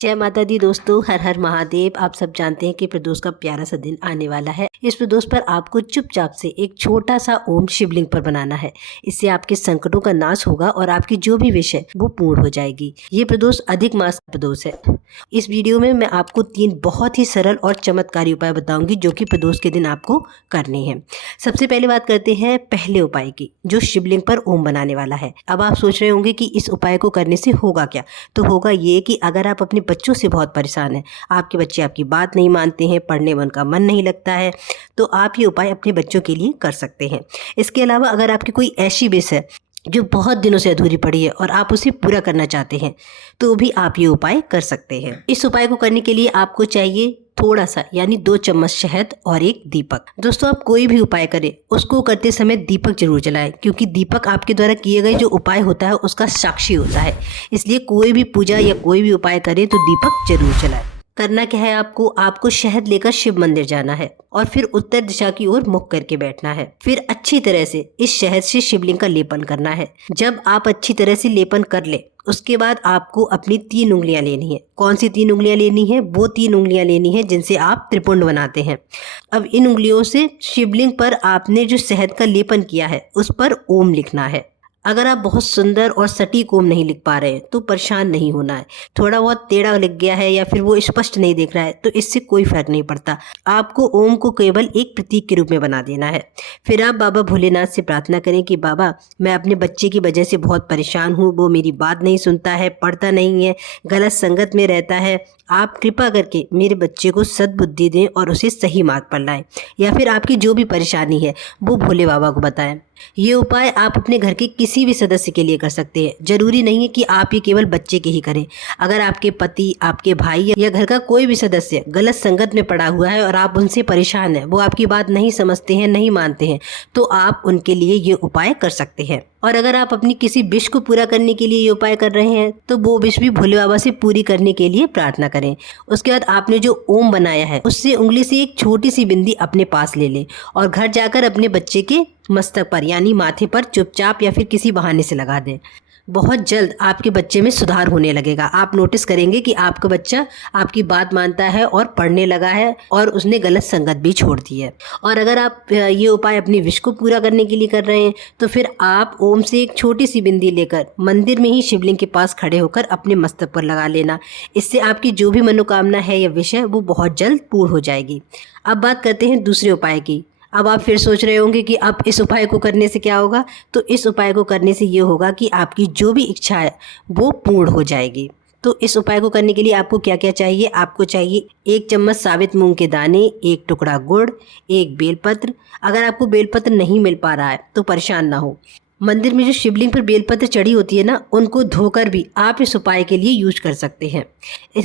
जय माता दी दोस्तों, हर हर महादेव। आप सब जानते हैं कि प्रदोष का प्यारा सा दिन आने वाला है। इस प्रदोष पर आपको चुपचाप से एक छोटा सा ओम शिवलिंग पर बनाना है। इससे आपके संकटों का नाश होगा और आपकी जो भी विश है वो पूर्ण हो जाएगी। ये प्रदोष अधिक मास का प्रदोष है। इस वीडियो में मैं आपको 3 बहुत ही सरल और चमत्कारी उपाय बताऊंगी जो कि प्रदोष के दिन आपको करने हैं। सबसे पहले बात करते हैं पहले उपाय की, जो शिवलिंग पर ओम बनाने वाला है। अब आप सोच रहे होंगे कि इस उपाय को करने से होगा क्या। तो होगा ये कि अगर आप अपने बच्चों से बहुत परेशान हैं, आपके बच्चे आपकी बात नहीं मानते हैं, पढ़ने में उनका मन नहीं लगता है, तो आप ये उपाय अपने बच्चों के लिए कर सकते हैं। इसके अलावा अगर आपकी कोई ऐसी विश है जो बहुत दिनों से अधूरी पड़ी है और आप उसे पूरा करना चाहते हैं, तो भी आप ये उपाय कर सकते हैं। इस उपाय को करने के लिए आपको चाहिए थोड़ा सा, यानी 2 चम्मच शहद और एक दीपक। दोस्तों, आप कोई भी उपाय करें उसको करते समय दीपक जरूर जलाएं, क्योंकि दीपक आपके द्वारा किए गए जो उपाय होता है उसका साक्षी होता है। इसलिए कोई भी पूजा या कोई भी उपाय करें तो दीपक जरूर जलाएं। करना क्या है, आपको शहद लेकर शिव मंदिर जाना है और फिर उत्तर दिशा की ओर मुख करके बैठना है। फिर अच्छी तरह से इस शहद से शिवलिंग का लेपन करना है। जब आप अच्छी तरह से लेपन कर ले, उसके बाद आपको अपनी 3 उंगलियां लेनी है। कौन सी 3 उंगलियां लेनी है? वो 3 उंगलियां लेनी है जिनसे आप त्रिपुंड बनाते हैं। अब इन उंगलियों से शिवलिंग पर आपने जो शहद का लेपन किया है उस पर ओम लिखना है। अगर आप बहुत सुंदर और सटीक ओम नहीं लिख पा रहे हैं तो परेशान नहीं होना है। थोड़ा बहुत टेढ़ा लिख गया है या फिर वो स्पष्ट नहीं दिख रहा है तो इससे कोई फर्क नहीं पड़ता। आपको ओम को केवल एक प्रतीक के रूप में बना देना है। फिर आप बाबा भोलेनाथ से प्रार्थना करें कि बाबा, मैं अपने बच्चे की वजह से बहुत परेशान हूँ। वो मेरी बात नहीं सुनता है, पढ़ता नहीं है, गलत संगत में रहता है। आप कृपा करके मेरे बच्चे को सद्बुद्धि दें और उसे सही मार्ग पर लाएं। या फिर आपकी जो भी परेशानी है वो भोले बाबा को बताएं। ये उपाय आप अपने घर के किसी भी सदस्य के लिए कर सकते हैं। जरूरी नहीं है कि आप ये केवल बच्चे के ही करें। अगर आपके पति, आपके भाई या घर का कोई भी सदस्य गलत संगत में पड़ा हुआ है और आप उनसे परेशान हैं, वो आपकी बात नहीं समझते हैं, नहीं मानते हैं, तो आप उनके लिए ये उपाय कर सकते हैं। और अगर आप अपनी किसी विश को पूरा करने के लिए ये उपाय कर रहे हैं तो वो विश भी भोले बाबा से पूरी करने के लिए प्रार्थना करें। उसके बाद आपने जो ओम बनाया है उससे उंगली से एक छोटी सी बिंदी अपने पास ले लें और घर जाकर अपने बच्चे के मस्तक पर यानी माथे पर चुपचाप या फिर किसी बहाने से लगा दें। बहुत जल्द आपके बच्चे में सुधार होने लगेगा। आप नोटिस करेंगे कि आपका बच्चा आपकी बात मानता है और पढ़ने लगा है और उसने गलत संगत भी छोड़ दी है। और अगर आप ये उपाय अपनी विश को पूरा करने के लिए कर रहे हैं तो फिर आप ओम से एक छोटी सी बिंदी लेकर मंदिर में ही शिवलिंग के पास खड़े होकर अपने मस्तक पर लगा लेना। इससे आपकी जो भी मनोकामना है या विश है वो बहुत जल्द पूर्ण हो जाएगी। अब बात करते हैं दूसरे उपाय की। अब आप फिर सोच रहे होंगे कि अब इस उपाय को करने से क्या होगा। तो इस उपाय को करने से ये होगा कि आपकी जो भी इच्छा है वो पूर्ण हो जाएगी। तो इस उपाय को करने के लिए आपको क्या क्या चाहिए? आपको चाहिए 1 चम्मच साबित मूंग के दाने, 1 टुकड़ा गुड़, 1 बेलपत्र। अगर आपको बेलपत्र नहीं मिल पा रहा है तो परेशान ना हो। मंदिर में जो शिवलिंग पर बेलपत्र चढ़ी होती है ना, उनको धोकर भी आप इस उपाय के लिए यूज कर सकते हैं।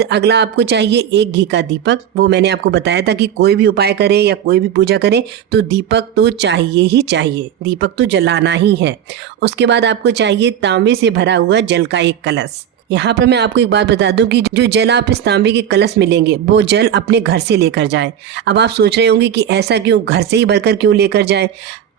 अगला आपको चाहिए 1 घी का दीपक। वो मैंने आपको बताया था कि कोई भी उपाय करें या कोई भी पूजा करें तो दीपक तो चाहिए ही चाहिए, दीपक तो जलाना ही है। उसके बाद आपको चाहिए तांबे से भरा हुआ जल का एक कलश। यहाँ पर मैं आपको एक बात बता दूं कि जो जल आप इस तांबे के कलश में लेंगे वो जल अपने घर से लेकर जाएं। अब आप सोच रहे होंगे कि ऐसा क्यों, घर से ही भरकर क्यों लेकर जाएं?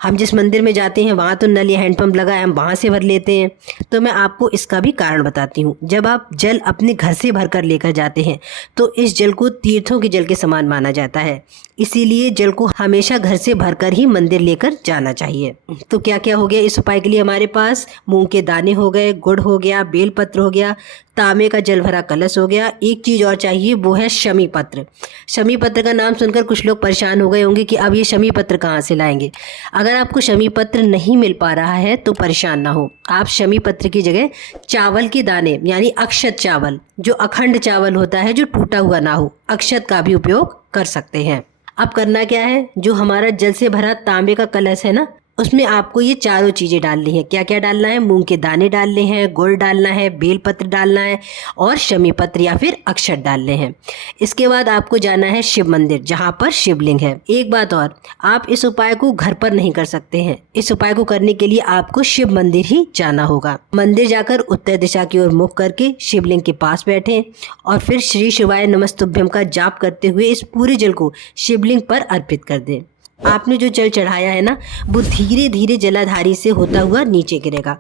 हम जिस मंदिर में जाते हैं वहाँ तो नल या हैंडपंप लगा है, हम वहाँ से भर लेते हैं। तो मैं आपको इसका भी कारण बताती हूँ। जब आप जल अपने घर से भर कर लेकर जाते हैं तो इस जल को तीर्थों के जल के समान माना जाता है। इसीलिए जल को हमेशा घर से भरकर ही मंदिर लेकर जाना चाहिए। तो क्या क्या हो गया इस उपाय के लिए? हमारे पास मूंग के दाने हो गए, गुड़ हो गया, बेलपत्र हो गया, तांबे का जल भरा कलश हो गया। एक चीज़ और चाहिए, वो है शमी पत्र। शमी पत्र का नाम सुनकर कुछ लोग परेशान हो गए होंगे कि अब ये शमी पत्र कहाँ से लाएंगे। अगर आपको शमी पत्र नहीं मिल पा रहा है तो परेशान ना हो। आप शमी पत्र की जगह चावल के दाने यानी अक्षत चावल, जो अखंड चावल होता है, जो टूटा हुआ ना हो, अक्षत का भी उपयोग कर सकते हैं। अब करना क्या है, जो हमारा जल से भरा तांबे का कलश है ना, उसमें आपको ये चारों चीज़ें डालनी है। क्या क्या डालना है? मूंग के दाने डालने हैं, गुड़ डालना है, बेलपत्र डालना है और शमी पत्र या फिर अक्षत डालने हैं। इसके बाद आपको जाना है शिव मंदिर जहाँ पर शिवलिंग है। एक बात और, आप इस उपाय को घर पर नहीं कर सकते हैं। इस उपाय को करने के लिए आपको शिव मंदिर ही जाना होगा। मंदिर जाकर उत्तर दिशा की ओर मुख करके शिवलिंग के पास बैठें और फिर श्री शिवाय नमस्तुभ्यम का जाप करते हुए इस पूरे जल को शिवलिंग पर अर्पित कर दें। आपने जो जल चढ़ाया है ना, वो धीरे धीरे जलाधारी से होता हुआ नीचे गिरेगा।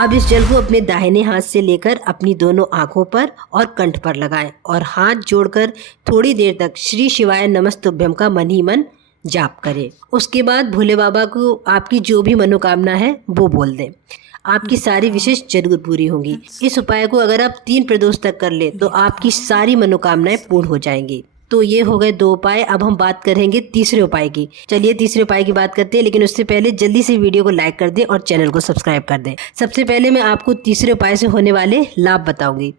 अब इस जल को अपने दाहिने हाथ से लेकर अपनी दोनों आंखों पर और कंठ पर लगाएं और हाथ जोड़कर थोड़ी देर तक श्री शिवाय नमस्तुभ्यम का मन ही मन जाप करें। उसके बाद भोले बाबा को आपकी जो भी मनोकामना है वो बोल दें। आपकी सारी विशेष जरूर पूरी होंगी। इस उपाय को अगर आप 3 प्रदोष तक कर ले तो आपकी सारी मनोकामनाएं पूर्ण हो जाएंगी। तो ये हो गए 2 उपाय। अब हम बात करेंगे तीसरे उपाय की। चलिए तीसरे उपाय की बात करते हैं, लेकिन उससे पहले जल्दी से वीडियो को लाइक कर दें और चैनल को सब्सक्राइब कर दें। सबसे पहले मैं आपको तीसरे उपाय से होने वाले लाभ बताऊंगी।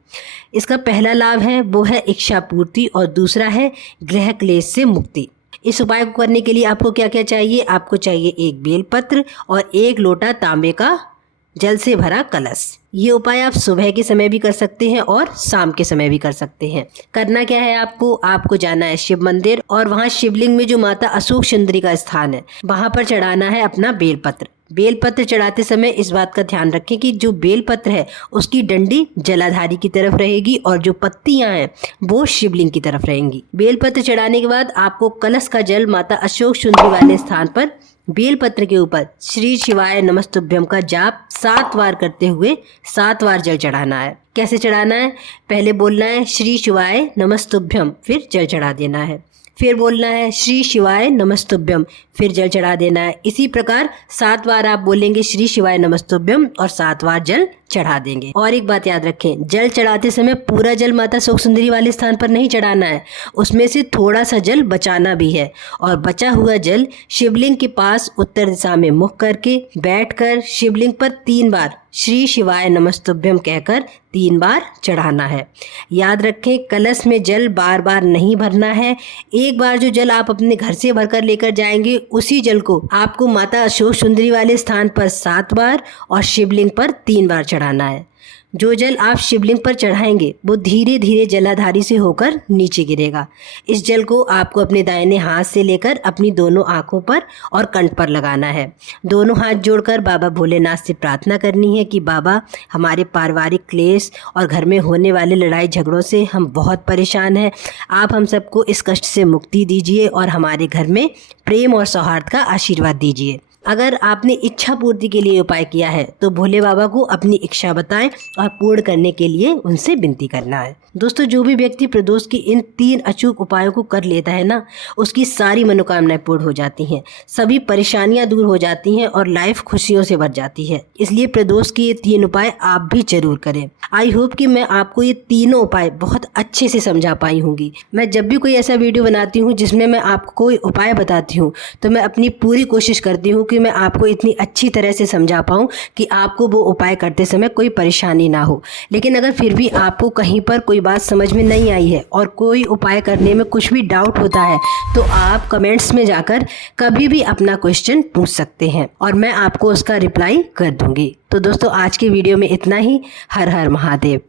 इसका पहला लाभ है वो है इच्छा पूर्ति और दूसरा है ग्रह क्लेश से मुक्ति। इस उपाय को करने के लिए आपको क्या क्या चाहिए? आपको चाहिए 1 बेलपत्र और 1 लोटा तांबे का जल से भरा कलश। ये उपाय आप सुबह के समय भी कर सकते हैं और शाम के समय भी कर सकते हैं। करना क्या है आपको जाना है शिव मंदिर और वहाँ शिवलिंग में जो माता अशोक सुंदरी का स्थान है वहाँ पर चढ़ाना है अपना बेलपत्र। बेलपत्र चढ़ाते समय इस बात का ध्यान रखें कि जो बेलपत्र है उसकी डंडी जलाधारी की तरफ रहेगी और जो पत्तियां हैं वो शिवलिंग की तरफ रहेंगी। बेलपत्र चढ़ाने के बाद आपको कलश का जल माता अशोक सुंदरी वाले स्थान पर बेलपत्र के ऊपर श्री शिवाय नमस्तुभ्यम का जाप 7 बार करते हुए 7 बार जल चढ़ाना है। कैसे चढ़ाना है? पहले बोलना है श्री शिवाय नमस्तुभ्यम, फिर जल चढ़ा देना है। फिर बोलना है श्री शिवाय नमस्तुभ्यम, फिर जल चढ़ा देना है। इसी प्रकार 7 बार आप बोलेंगे श्री शिवाय नमस्तुभ्यम और 7 बार जल चढ़ा देंगे। और एक बात याद रखें, जल चढ़ाते समय पूरा जल माता अशोक सुंदरी वाले स्थान पर नहीं चढ़ाना है, उसमें से थोड़ा सा जल बचाना भी है। और बचा हुआ जल शिवलिंग के पास उत्तर दिशा में मुख करके बैठकर शिवलिंग पर 3 बार श्री शिवाय नमस्तुभ्यम कहकर 3 बार चढ़ाना है। याद रखें, कलश में जल बार बार नहीं भरना है। एक बार जो जल आप अपने घर से भरकर लेकर जाएंगे उसी जल को आपको माता अशोक सुंदरी वाले स्थान पर 7 बार और शिवलिंग पर 3 बार चढ़ाना है। जो जल आप शिवलिंग पर चढ़ाएंगे वो धीरे धीरे जलाधारी से होकर नीचे गिरेगा। इस जल को आपको अपने दाहिने हाथ से लेकर अपनी दोनों आंखों पर और कंठ पर लगाना है। दोनों हाथ जोड़कर बाबा भोलेनाथ से प्रार्थना करनी है कि बाबा, हमारे पारिवारिक क्लेश और घर में होने वाले लड़ाई झगड़ों से हम बहुत परेशान हैं। आप हम सबको इस कष्ट से मुक्ति दीजिए और हमारे घर में प्रेम और सौहार्द का आशीर्वाद दीजिए। अगर आपने इच्छा पूर्ति के लिए उपाय किया है तो भोले बाबा को अपनी इच्छा बताएं और पूर्ण करने के लिए उनसे विनती करना है। दोस्तों, जो भी व्यक्ति प्रदोष की इन 3 अचूक उपायों को कर लेता है ना, उसकी सारी मनोकामनाएं पूर्ण हो जाती हैं, सभी परेशानियां दूर हो जाती हैं और लाइफ खुशियों से भर जाती है। इसलिए प्रदोष के ये 3 उपाय आप भी जरूर करें। आई होप कि मैं आपको ये तीनों उपाय बहुत अच्छे से समझा पाई होंगी। मैं जब भी कोई ऐसा वीडियो बनाती हूँ जिसमें मैं आपको कोई उपाय बताती हूँ तो मैं अपनी पूरी कोशिश करती हूँ कि मैं आपको इतनी अच्छी तरह से समझा पाऊँ कि आपको वो उपाय करते समय कोई परेशानी ना हो। लेकिन अगर फिर भी आपको कहीं पर कोई बात समझ में नहीं आई है और कोई उपाय करने में कुछ भी डाउट होता है तो आप कमेंट्स में जाकर कभी भी अपना क्वेश्चन पूछ सकते हैं और मैं आपको उसका रिप्लाई कर दूंगी। तो दोस्तों, आज की वीडियो में इतना ही। हर हर महादेव।